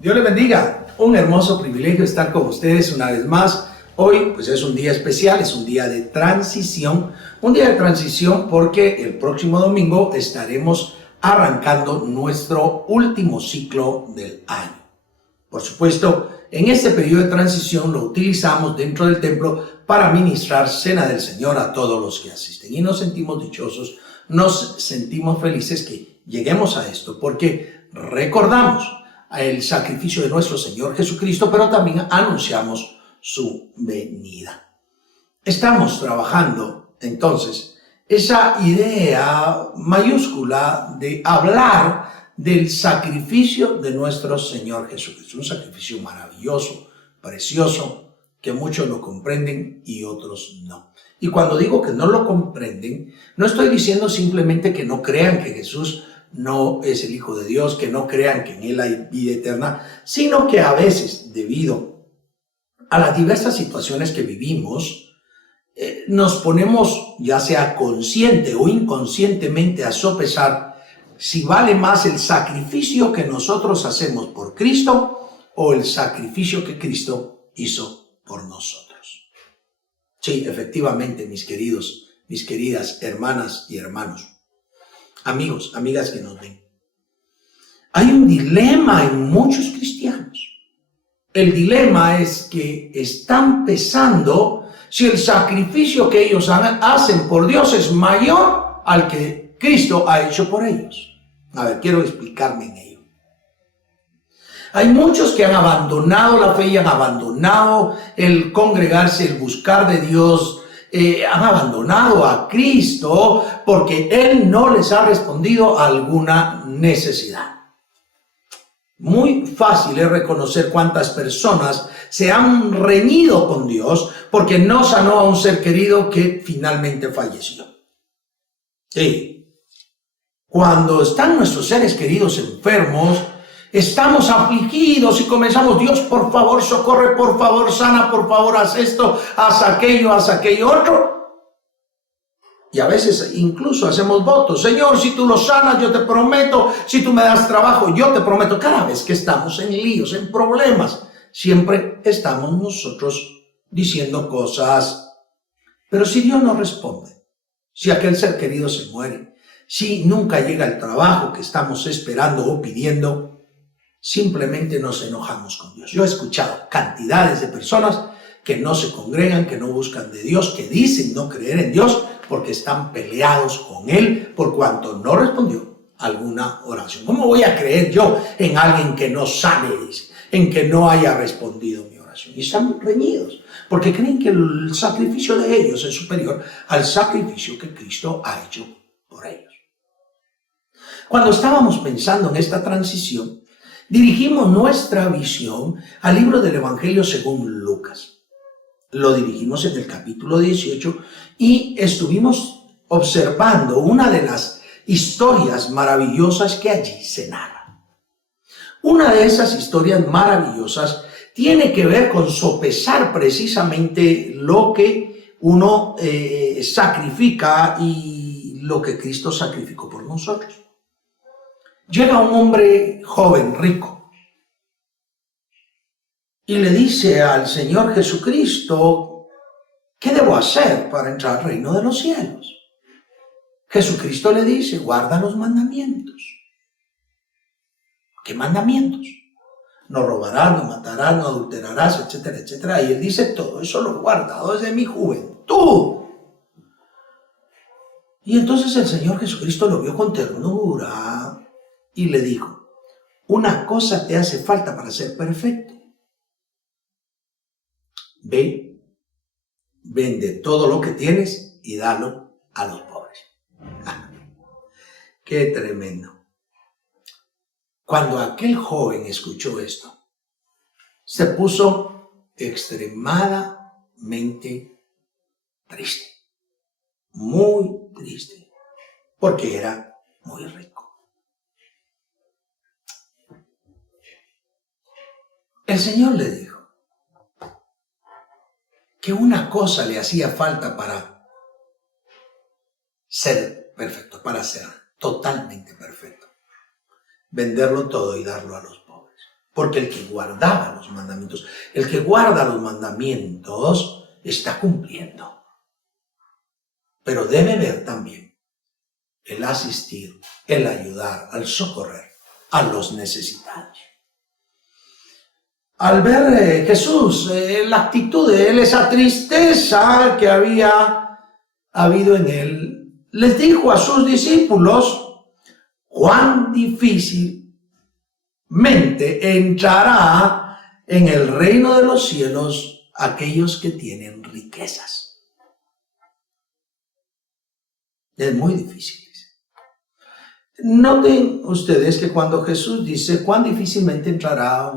Dios les bendiga. Un hermoso privilegio estar con ustedes una vez más. Hoy pues es un día especial, es un día de transición. Un día de transición porque el próximo domingo estaremos arrancando nuestro último ciclo del año. Por supuesto, en este periodo de transición lo utilizamos dentro del templo para ministrar cena del Señor a todos los que asisten. Y nos sentimos dichosos, nos sentimos felices que lleguemos a esto porque recordamos el sacrificio de nuestro Señor Jesucristo, pero también anunciamos su venida. Estamos trabajando entonces esa idea mayúscula de hablar del sacrificio de nuestro Señor Jesucristo, un sacrificio maravilloso, precioso, que muchos lo comprenden y otros no. Y cuando digo que no lo comprenden, no estoy diciendo simplemente que no crean que Jesús no es el Hijo de Dios, que no crean que en Él hay vida eterna, sino que a veces, debido a las diversas situaciones que vivimos, nos ponemos, ya sea consciente o inconscientemente, a sopesar si vale más el sacrificio que nosotros hacemos por Cristo o el sacrificio que Cristo hizo por nosotros. Sí, efectivamente, mis queridos, mis queridas hermanas y hermanos, amigos, amigas que nos ven. Hay un dilema en muchos cristianos. El dilema es que están pesando si el sacrificio que ellos hacen por Dios es mayor al que Cristo ha hecho por ellos. A ver, quiero explicarme en ello. Hay muchos que han abandonado la fe y han abandonado el congregarse, el buscar de Dios, han abandonado a Cristo porque Él no les ha respondido a alguna necesidad. Muy fácil es reconocer cuántas personas se han reñido con Dios porque no sanó a un ser querido que finalmente falleció. Sí. Cuando están nuestros seres queridos enfermos, estamos afligidos y comenzamos: Dios, por favor, socorre, por favor, sana, por favor, haz esto, haz aquello otro. Y a veces incluso hacemos votos: Señor, si tú lo sanas, yo te prometo; si tú me das trabajo, yo te prometo. Cada vez que estamos en líos, en problemas, siempre estamos nosotros diciendo cosas. Pero si Dios no responde, si aquel ser querido se muere, si nunca llega el trabajo que estamos esperando o pidiendo, simplemente nos enojamos con Dios. Yo he escuchado cantidades de personas que no se congregan, que no buscan de Dios, que dicen no creer en Dios porque están peleados con Él por cuanto no respondió alguna oración. ¿Cómo voy a creer yo en alguien que no sane, en que no haya respondido mi oración? Y están reñidos porque creen que el sacrificio de ellos es superior al sacrificio que Cristo ha hecho por ellos. Cuando estábamos pensando en esta transición, dirigimos nuestra visión al libro del Evangelio según Lucas. Lo dirigimos en el capítulo 18 y estuvimos observando una de las historias maravillosas que allí se narra. Una de esas historias maravillosas tiene que ver con sopesar precisamente lo que uno sacrifica y lo que Cristo sacrificó por nosotros. Llega un hombre joven, rico, y le dice al Señor Jesucristo: ¿qué debo hacer para entrar al reino de los cielos? Jesucristo le dice: guarda los mandamientos. ¿Qué mandamientos? No robarás, no matarás, no adulterarás, etcétera, etcétera. Y él dice: todo eso lo he guardado desde mi juventud. Y entonces el Señor Jesucristo lo vio con ternura y le dijo: una cosa te hace falta para ser perfecto. Ve, vende todo lo que tienes y dalo a los pobres. ¡Qué tremendo! Cuando aquel joven escuchó esto, se puso extremadamente triste, muy triste, porque era muy rico. El Señor le dijo que una cosa le hacía falta para ser perfecto, para ser totalmente perfecto: venderlo todo y darlo a los pobres. porque el que guardaba los mandamientos, el que guarda los mandamientos está cumpliendo. Pero debe ver también el asistir, el ayudar, al socorrer a los necesitados. Al ver Jesús, la actitud de él, esa tristeza que había habido en él, les dijo a sus discípulos: cuán difícilmente entrará en el reino de los cielos aquellos que tienen riquezas. Es muy difícil. Noten ustedes que cuando Jesús dice cuán difícilmente entrará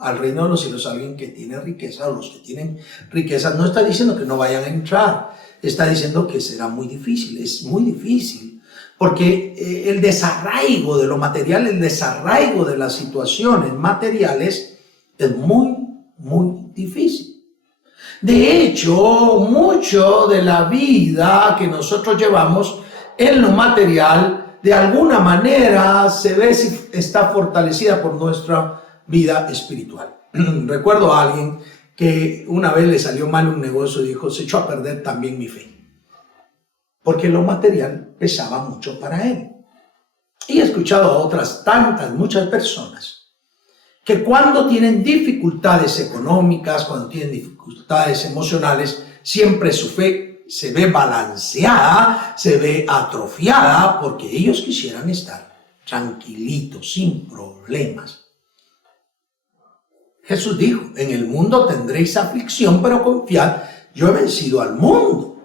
al reino de los cielos alguien que tiene riqueza, o los que tienen riqueza, no está diciendo que no vayan a entrar, está diciendo que será muy difícil, es muy difícil, porque el desarraigo de lo material, el desarraigo de las situaciones materiales es muy, muy difícil. De hecho, mucho de la vida que nosotros llevamos en lo material, de alguna manera se ve si está fortalecida por nuestra vida espiritual. Recuerdo a alguien que una vez le salió mal un negocio y dijo: se echó a perder también mi fe, porque lo material pesaba mucho para él. Y he escuchado a otras muchas personas que cuando tienen dificultades económicas, cuando tienen dificultades emocionales, siempre su fe se ve balanceada, se ve atrofiada, porque ellos quisieran estar tranquilitos, sin problemas. Jesús dijo: en el mundo tendréis aflicción, pero confiad, yo he vencido al mundo.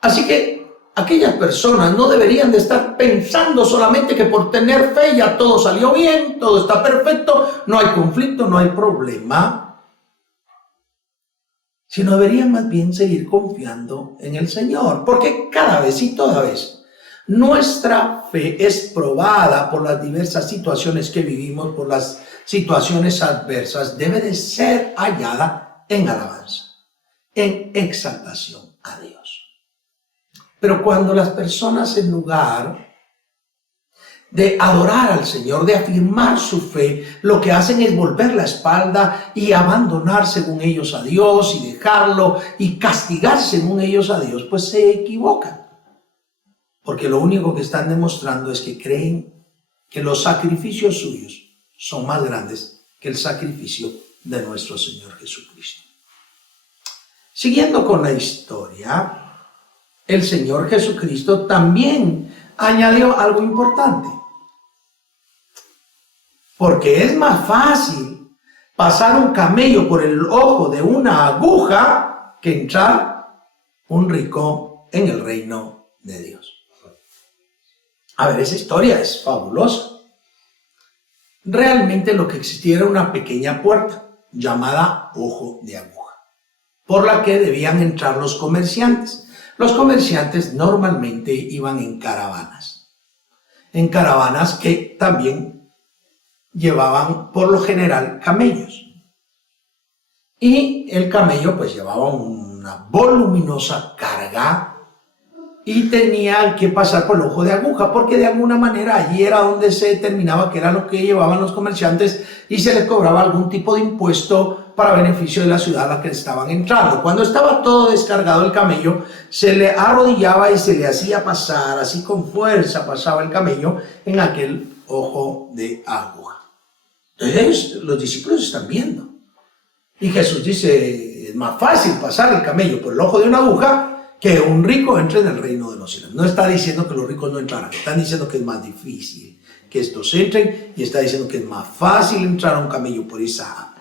Así que aquellas personas no deberían de estar pensando solamente que por tener fe ya todo salió bien, todo está perfecto, no hay conflicto, no hay problema, sino deberían más bien seguir confiando en el Señor, porque cada vez y toda vez nuestra fe es probada por las diversas situaciones que vivimos, por las situaciones adversas, debe de ser hallada en alabanza, en exaltación a Dios. Pero cuando las personas, en lugar de adorar al Señor, de afirmar su fe, lo que hacen es volver la espalda y abandonar según ellos a Dios y dejarlo y castigar según ellos a Dios, pues se equivocan. Porque lo único que están demostrando es que creen que los sacrificios suyos son más grandes que el sacrificio de nuestro Señor Jesucristo. Siguiendo con la historia, el Señor Jesucristo también añadió algo importante. Porque es más fácil pasar un camello por el ojo de una aguja que entrar un rico en el reino de Dios. A ver, esa historia es fabulosa. Realmente lo que existía era una pequeña puerta llamada ojo de aguja, por la que debían entrar los comerciantes. Los comerciantes normalmente iban en caravanas que también llevaban por lo general camellos. Y el camello pues llevaba una voluminosa carga y tenía que pasar por el ojo de aguja, porque de alguna manera allí era donde se determinaba que era lo que llevaban los comerciantes y se les cobraba algún tipo de impuesto para beneficio de la ciudad a la que estaban entrando. Cuando estaba todo descargado el camello, se le arrodillaba y se le hacía pasar, así con fuerza pasaba el camello en aquel ojo de aguja. Entonces los discípulos están viendo. Y Jesús dice: es más fácil pasar el camello por el ojo de una aguja que un rico entre en el reino de los cielos. No está diciendo que los ricos no entrarán, están diciendo que es más difícil que estos entren, y está diciendo que es más fácil entrar a un camello por esa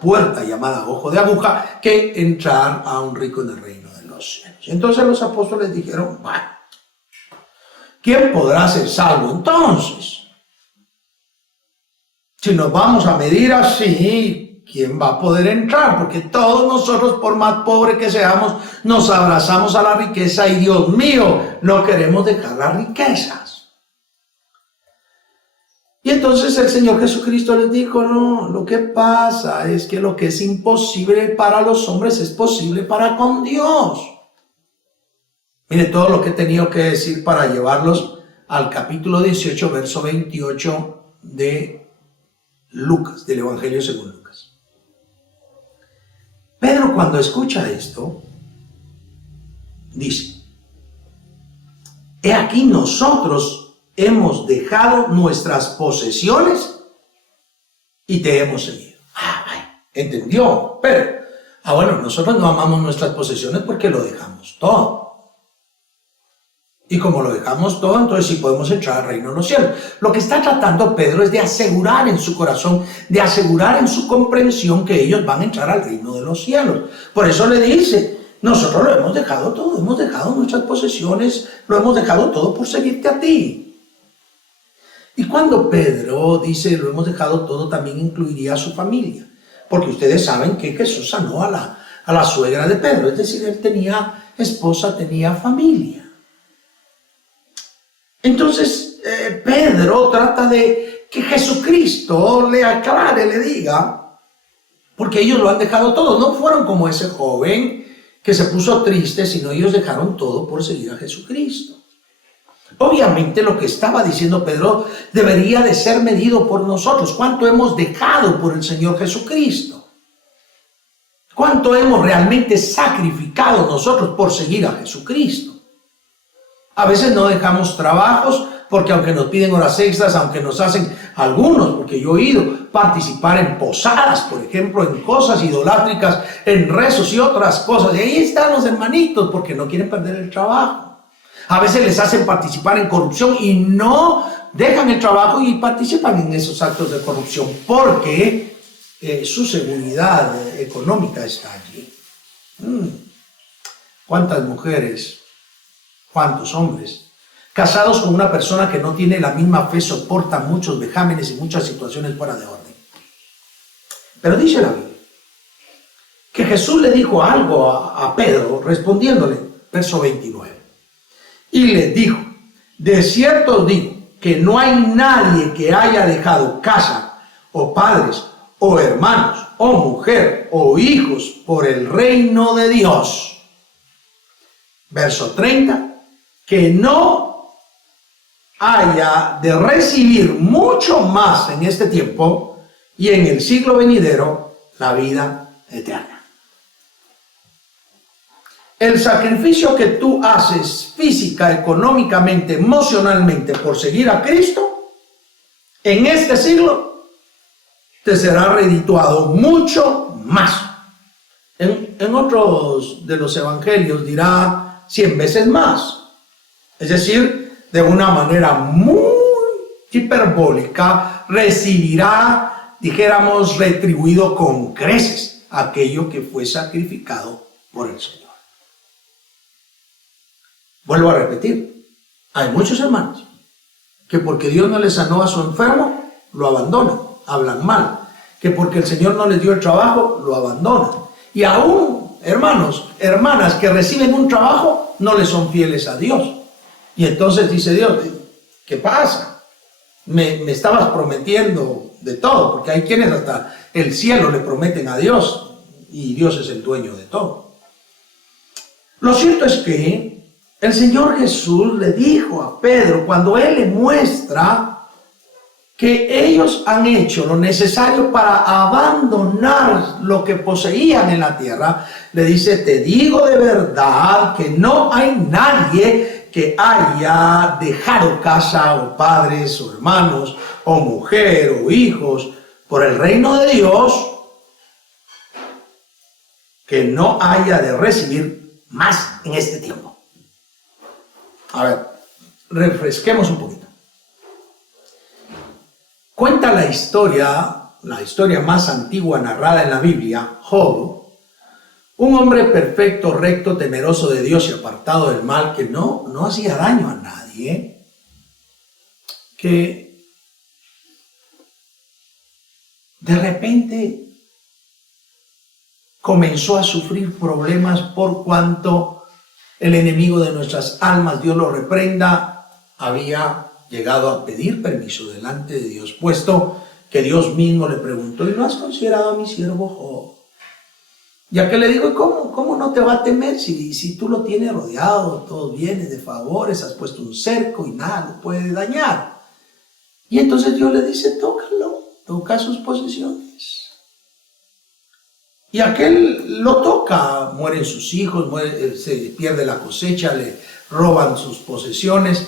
puerta llamada ojo de aguja que entrar a un rico en el reino de los cielos. Entonces los apóstoles dijeron: bueno, ¿quién podrá ser salvo entonces? Si nos vamos a medir así, ¿quién va a poder entrar? Porque todos nosotros, por más pobres que seamos, nos abrazamos a la riqueza y, Dios mío, no queremos dejar las riquezas. Y entonces el Señor Jesucristo les dijo: no, lo que pasa es que lo que es imposible para los hombres es posible para con Dios. Mire todo lo que he tenido que decir para llevarlos al capítulo 18, verso 28 de Lucas, del Evangelio según Lucas. Pedro, cuando escucha esto, dice: he aquí nosotros hemos dejado nuestras posesiones y te hemos seguido. ¿Entendió? Pero, bueno, nosotros no amamos nuestras posesiones porque lo dejamos todo. Y como lo dejamos todo, entonces sí podemos entrar al reino de los cielos. Lo que está tratando Pedro es de asegurar en su corazón, de asegurar en su comprensión que ellos van a entrar al reino de los cielos. Por eso le dice: nosotros lo hemos dejado todo, hemos dejado nuestras posesiones, lo hemos dejado todo por seguirte a ti. Y cuando Pedro dice lo hemos dejado todo, también incluiría a su familia. Porque ustedes saben que Jesús sanó a la suegra de Pedro. Es decir, él tenía esposa, tenía familia. Entonces, Pedro trata de que Jesucristo le aclare, le diga, porque ellos lo han dejado todo. No fueron como ese joven que se puso triste, sino ellos dejaron todo por seguir a Jesucristo. Obviamente lo que estaba diciendo Pedro debería de ser medido por nosotros. ¿Cuánto hemos dejado por el Señor Jesucristo? ¿Cuánto hemos realmente sacrificado nosotros por seguir a Jesucristo? A veces no dejamos trabajos porque aunque nos piden horas extras, aunque nos hacen algunos, porque yo he ido participar en posadas, por ejemplo, en cosas idolátricas, en rezos y otras cosas. Y ahí están los hermanitos porque no quieren perder el trabajo. A veces les hacen participar en corrupción y no dejan el trabajo y participan en esos actos de corrupción porque su seguridad económica está allí. ¿Cuántas mujeres, cuántos hombres casados con una persona que no tiene la misma fe soportan muchos vejámenes y muchas situaciones fuera de orden? Pero dice la Biblia que Jesús le dijo algo a Pedro respondiéndole, verso 29. Y le dijo: de cierto os digo que no hay nadie que haya dejado casa, o padres, o hermanos, o mujer, o hijos, por el reino de Dios. Verso 30, que no haya de recibir mucho más en este tiempo y en el siglo venidero la vida eterna. El sacrificio que tú haces física, económicamente, emocionalmente por seguir a Cristo, en este siglo te será redituado mucho más. En otros de los evangelios dirá 100 veces más. Es decir, de una manera muy hiperbólica, recibirá, dijéramos, retribuido con creces aquello que fue sacrificado por el Señor. Vuelvo a repetir, hay muchos hermanos que porque Dios no les sanó a su enfermo, lo abandonan, hablan mal. Que porque el Señor no les dio el trabajo, lo abandonan. Y aún, hermanos, hermanas que reciben un trabajo, no les son fieles a Dios. Y entonces dice Dios: ¿qué pasa? Me estabas prometiendo de todo, porque hay quienes hasta el cielo le prometen a Dios, y Dios es el dueño de todo. Lo cierto es que el Señor Jesús le dijo a Pedro, cuando Él le muestra que ellos han hecho lo necesario para abandonar lo que poseían en la tierra, le dice: te digo de verdad que no hay nadie que haya dejado casa, o padres, o hermanos, o mujer, o hijos, por el reino de Dios, que no haya de recibir más en este tiempo. A ver, refresquemos un poquito. Cuenta la historia más antigua narrada en la Biblia, Job, un hombre perfecto, recto, temeroso de Dios y apartado del mal, que no hacía daño a nadie, que de repente comenzó a sufrir problemas por cuanto el enemigo de nuestras almas, Dios lo reprenda, había llegado a pedir permiso delante de Dios, puesto que Dios mismo le preguntó: ¿y no has considerado a mi siervo Job? Ya que le digo: ¿y cómo no te va a temer si tú lo tienes rodeado, todo viene de favores, has puesto un cerco y nada lo puede dañar? Y entonces Dios le dice: tócalo, toca sus posesiones. Y aquel lo toca, mueren sus hijos, se pierde la cosecha, le roban sus posesiones.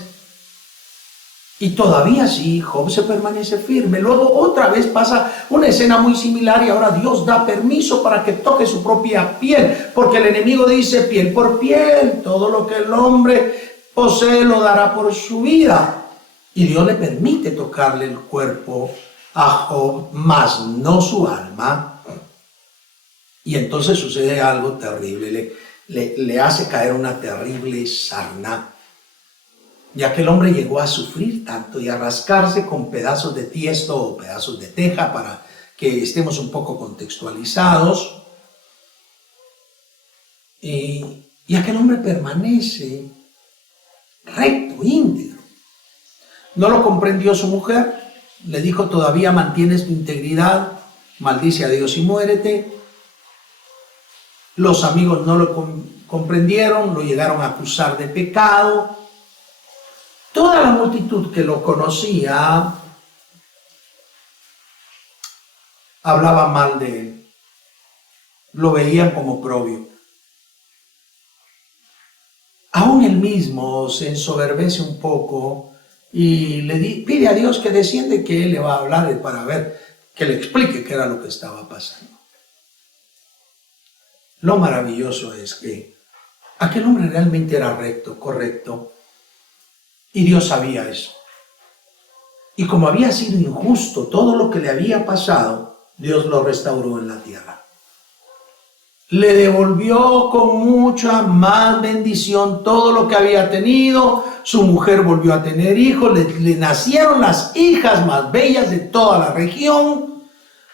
Y todavía sí, Job se permanece firme. Luego otra vez pasa una escena muy similar y ahora Dios da permiso para que toque su propia piel, porque el enemigo dice piel por piel, todo lo que el hombre posee lo dará por su vida. Y Dios le permite tocarle el cuerpo a Job, mas no su alma. Y entonces sucede algo terrible, le hace caer una terrible sarna. Ya que el hombre llegó a sufrir tanto y a rascarse con pedazos de tiesto o pedazos de teja, para que estemos un poco contextualizados. Y aquel hombre permanece recto, íntegro. No lo comprendió su mujer, le dijo: todavía mantienes tu integridad, maldice a Dios y muérete. Los amigos no lo comprendieron, lo llegaron a acusar de pecado. Toda la multitud que lo conocía hablaba mal de él, lo veían como oprobio. Aún él mismo se ensoberbece un poco y pide a Dios que desciende, que él le va a hablar para ver, que le explique qué era lo que estaba pasando. Lo maravilloso es que aquel hombre realmente era recto, correcto, y Dios sabía eso. Y como había sido injusto todo lo que le había pasado, Dios lo restauró en la tierra. Le devolvió con mucha más bendición todo lo que había tenido. Su mujer volvió a tener hijos, le nacieron las hijas más bellas de toda la región.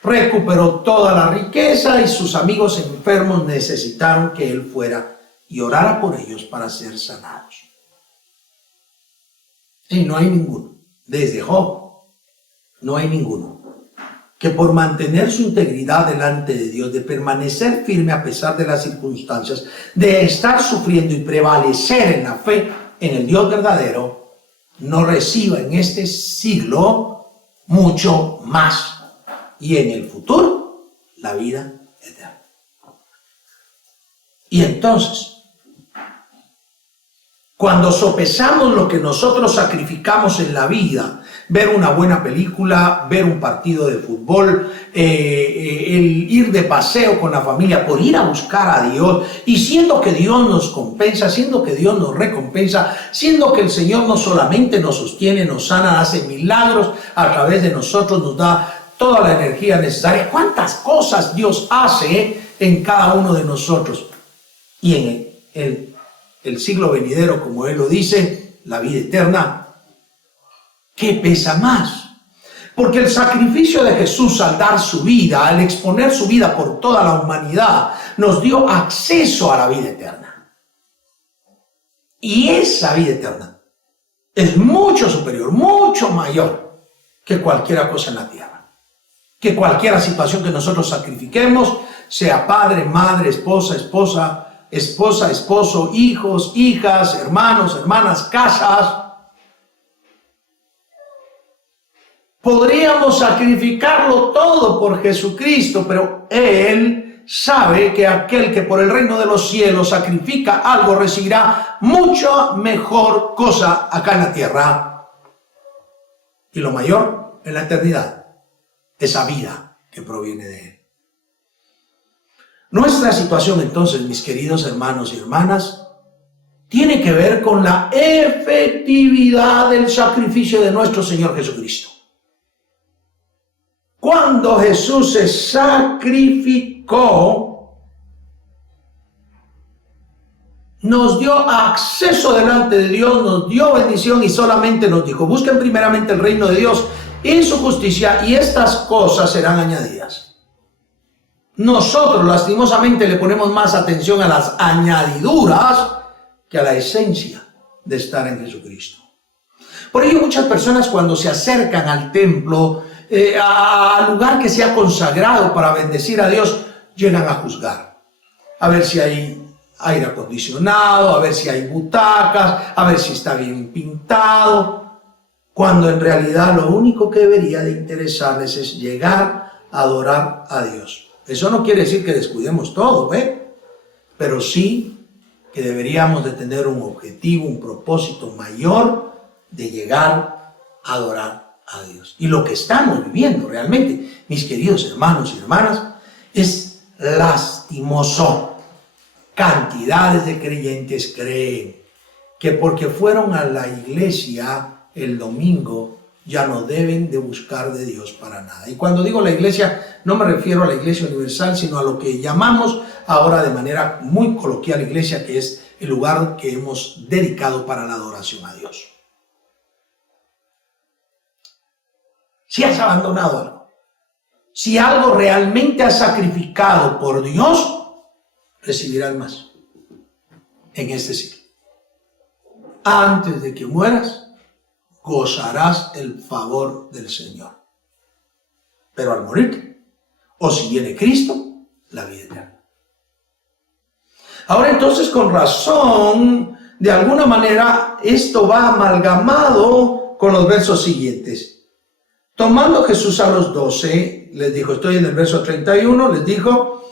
Recuperó toda la riqueza y sus amigos enfermos necesitaron que él fuera y orara por ellos para ser sanados. Y no hay ninguno, desde Job, no hay ninguno que por mantener su integridad delante de Dios, de permanecer firme a pesar de las circunstancias, de estar sufriendo y prevalecer en la fe en el Dios verdadero, no reciba en este siglo mucho más y en el futuro la vida eterna. Y entonces, cuando sopesamos lo que nosotros sacrificamos en la vida, ver una buena película, ver un partido de fútbol, el ir de paseo con la familia por ir a buscar a Dios, y siendo que Dios nos compensa, siendo que Dios nos recompensa, siendo que el Señor no solamente nos sostiene, nos sana, hace milagros a través de nosotros, nos da toda la energía necesaria. ¿Cuántas cosas Dios hace en cada uno de nosotros? Y en el siglo venidero, como Él lo dice, la vida eterna, ¿qué pesa más? Porque el sacrificio de Jesús al dar su vida, al exponer su vida por toda la humanidad, nos dio acceso a la vida eterna. Y esa vida eterna es mucho superior, mucho mayor que cualquier cosa en la tierra. Que cualquier situación que nosotros sacrifiquemos, sea padre, madre, esposa, esposo, hijos, hijas, hermanos, hermanas, casas. Podríamos sacrificarlo todo por Jesucristo, pero Él sabe que aquel que por el reino de los cielos sacrifica algo recibirá mucho mejor cosa acá en la tierra. Y lo mayor en la eternidad, esa vida que proviene de Él. Nuestra situación entonces, mis queridos hermanos y hermanas, tiene que ver con la efectividad del sacrificio de nuestro Señor Jesucristo. Cuando Jesús se sacrificó, nos dio acceso delante de Dios, nos dio bendición y solamente nos dijo: busquen primeramente el reino de Dios y su justicia, y estas cosas serán añadidas. Nosotros lastimosamente le ponemos más atención a las añadiduras que a la esencia de estar en Jesucristo. Por ello muchas personas, cuando se acercan al templo, al lugar que se ha consagrado para bendecir a Dios, llegan a juzgar. A ver si hay aire acondicionado, a ver si hay butacas, a ver si está bien pintado. cuando en realidad lo único que debería de interesarles es llegar a adorar a Dios. Eso no quiere decir que descuidemos todo, pero sí que deberíamos de tener un objetivo, un propósito mayor de llegar a adorar a Dios. Y lo que estamos viviendo realmente, mis queridos hermanos y hermanas, es lastimoso. Cantidades de creyentes creen que porque fueron a la iglesia el domingo ya no deben de buscar de Dios para nada. Y cuando digo la iglesia, no me refiero a la iglesia universal, sino a lo que llamamos ahora de manera muy coloquial iglesia, que es el lugar que hemos dedicado para la adoración a Dios. Si has abandonado algo, si algo realmente has sacrificado por Dios, recibirás más en este siglo. Antes de que mueras, gozarás el favor del Señor. Pero al morir, o si viene Cristo, la vida eterna. Ahora entonces, con razón, de alguna manera, esto va amalgamado con los versos siguientes. Tomando Jesús a los 12, les dijo, estoy en el verso 31, les dijo,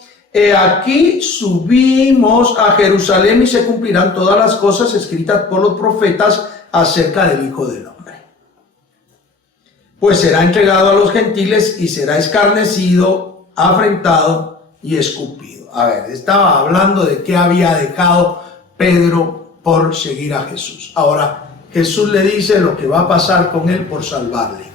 aquí subimos a Jerusalén y se cumplirán todas las cosas escritas por los profetas acerca del Hijo del Hombre. Pues será entregado a los gentiles y será escarnecido, afrentado y escupido. A ver, estaba hablando de qué había dejado Pedro por seguir a Jesús. Ahora, Jesús le dice lo que va a pasar con él por salvarle.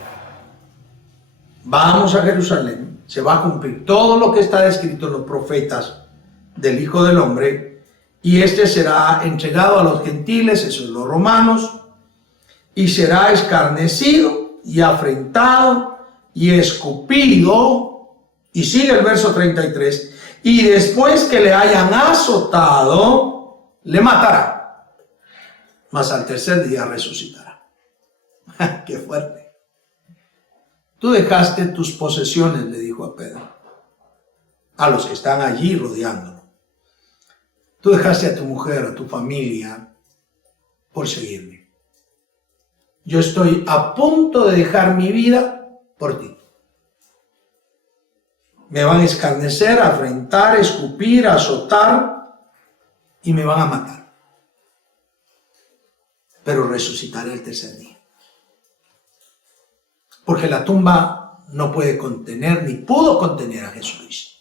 Vamos a Jerusalén, se va a cumplir todo lo que está escrito en los profetas del Hijo del Hombre, y este será entregado a los gentiles, esos los romanos, y será escarnecido y afrentado y escupido. Y sigue el verso 33, y después que le hayan azotado, le matará, mas al tercer día resucitará. ¡Qué fuerte! Tú dejaste tus posesiones, le dijo a Pedro, a los que están allí rodeándolo. Tú dejaste a tu mujer, a tu familia, por seguirme. Yo estoy a punto de dejar mi vida por ti. Me van a escarnecer, a afrentar, escupir, a azotar y me van a matar. Pero resucitaré el tercer día. Porque la tumba no puede contener, ni pudo contener a Jesucristo.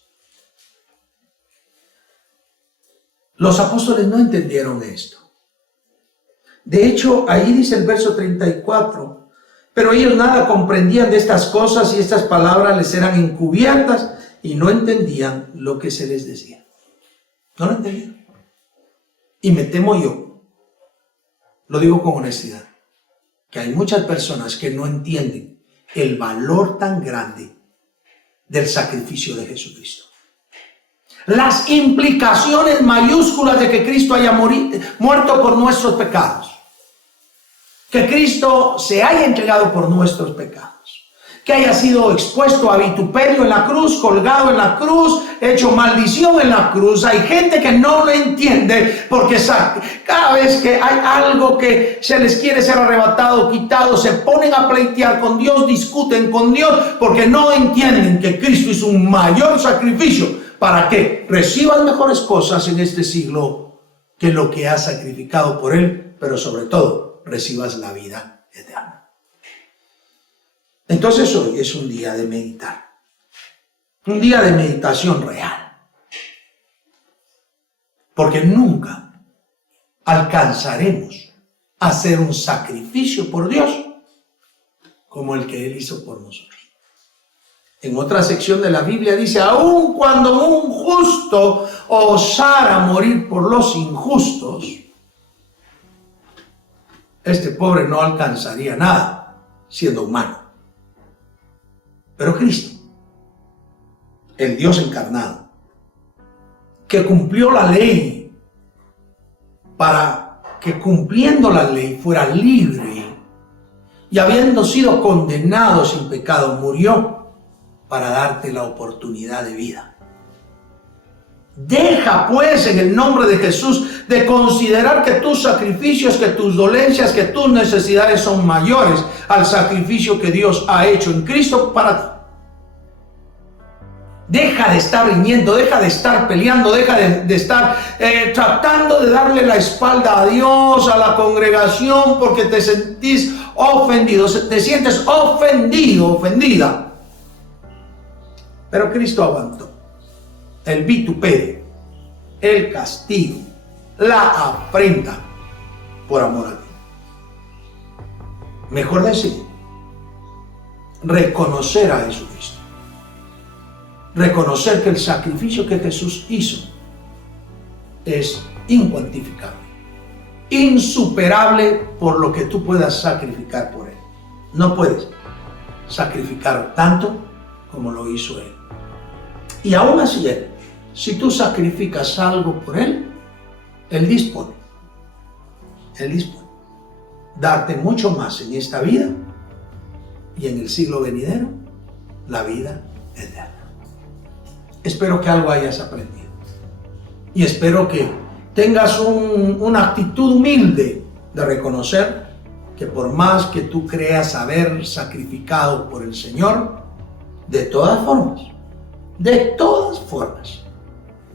Los apóstoles no entendieron esto. De hecho, ahí dice el verso 34, pero ellos nada comprendían de estas cosas y estas palabras les eran encubiertas y no entendían lo que se les decía. No lo entendían. Y me temo yo, lo digo con honestidad, que hay muchas personas que no entienden el valor tan grande del sacrificio de Jesucristo. Las implicaciones mayúsculas de que Cristo haya muerto por nuestros pecados. Que Cristo se haya entregado por nuestros pecados. Que haya sido expuesto a vituperio en la cruz, colgado en la cruz, hecho maldición en la cruz. Hay gente que no lo entiende porque cada vez que hay algo que se les quiere ser arrebatado, quitado, se ponen a pleitear con Dios, discuten con Dios porque no entienden que Cristo hizo un mayor sacrificio para que recibas mejores cosas en este siglo que lo que has sacrificado por Él, pero sobre todo recibas la vida eterna. Entonces hoy es un día de meditar, un día de meditación real, porque nunca alcanzaremos a hacer un sacrificio por Dios como el que Él hizo por nosotros. En otra sección de la Biblia dice, aun cuando un justo osara morir por los injustos, este pobre no alcanzaría nada siendo humano. Pero Cristo, el Dios encarnado, que cumplió la ley para que cumpliendo la ley fuera libre y habiendo sido condenado sin pecado, murió para darte la oportunidad de vida. Deja pues en el nombre de Jesús de considerar que tus sacrificios, que tus dolencias, que tus necesidades son mayores al sacrificio que Dios ha hecho en Cristo para ti. Deja de estar riñendo, deja de estar peleando, deja de estar tratando de darle la espalda a Dios, a la congregación, porque te sentís ofendido, te sientes ofendido, ofendida. Pero Cristo aguantó el vituperio, el castigo, la afrenta por amor a ti. Mejor decir, reconocer a Jesucristo. Reconocer que el sacrificio que Jesús hizo es incuantificable, insuperable por lo que tú puedas sacrificar por Él. No puedes sacrificar tanto como lo hizo Él. Y aún así, si tú sacrificas algo por Él, Él dispone darte mucho más en esta vida y en el siglo venidero, la vida eterna. Espero que algo hayas aprendido y espero que tengas una actitud humilde de reconocer que por más que tú creas haber sacrificado por el Señor, de todas formas,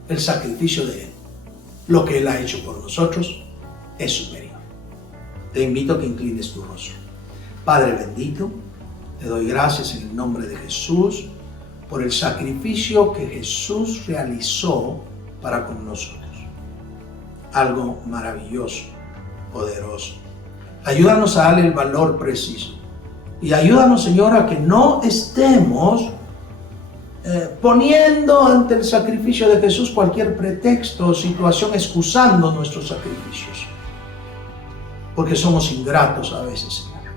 el sacrificio de Él, lo que Él ha hecho por nosotros, es superior. Te invito a que inclines tu rostro. Padre bendito, te doy gracias en el nombre de Jesús por el sacrificio que Jesús realizó para con nosotros. Algo maravilloso, poderoso. Ayúdanos a darle el valor preciso. Y ayúdanos, Señor, a que no estemos poniendo ante el sacrificio de Jesús cualquier pretexto o situación excusando nuestros sacrificios. Porque somos ingratos a veces, Señor.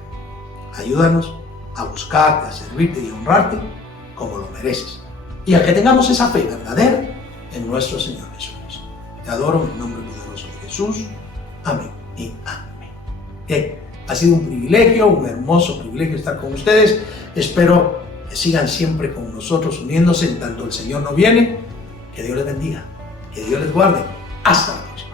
Ayúdanos a buscarte, a servirte y a honrarte como lo mereces. Y a que tengamos esa fe verdadera en nuestro Señor Jesucristo. Te adoro en el nombre poderoso de Jesús. Amén y amén. Ha sido un privilegio, un hermoso privilegio estar con ustedes. Espero que sigan siempre con nosotros uniéndose en tanto el Señor no viene. Que Dios les bendiga, que Dios les guarde. Hasta la próxima.